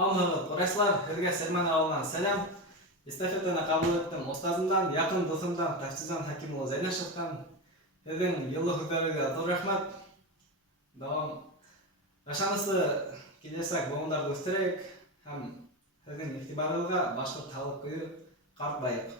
Құрайсылар, Ірге Сәлман ауылынан сәлем. Эстафетаны қабыл еттім ұстазымдан, яқын досымдан, Тафсизан Хакимұлы Зайнашевтан. Ірдің елі хүдәріге атыл рахмат. Давам. Рашанысы келесек болындарды өстерек, һәм ірдің ектибарылға башқыр талық көйіп, қарт байық.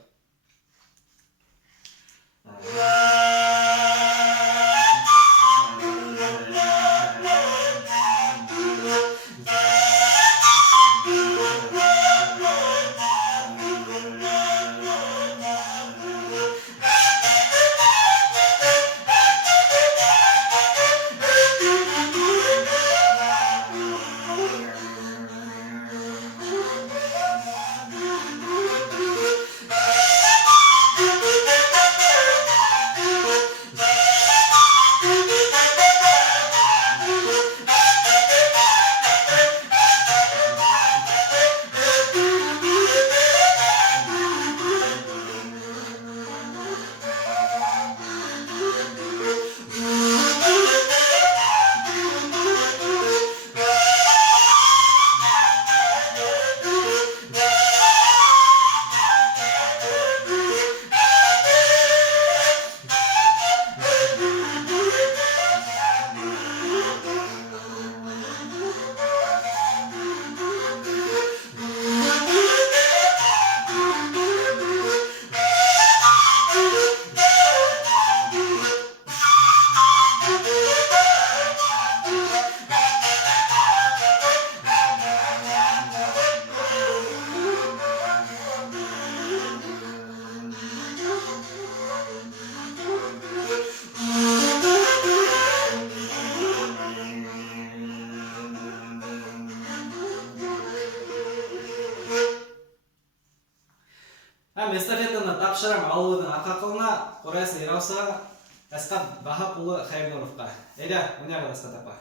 Әм эстафетаны тапшырам алудың арқақылына Құрайсы Ирауса Әсқат Бахапұлы Хайбноровқа. Әйді, уняға дастатапа.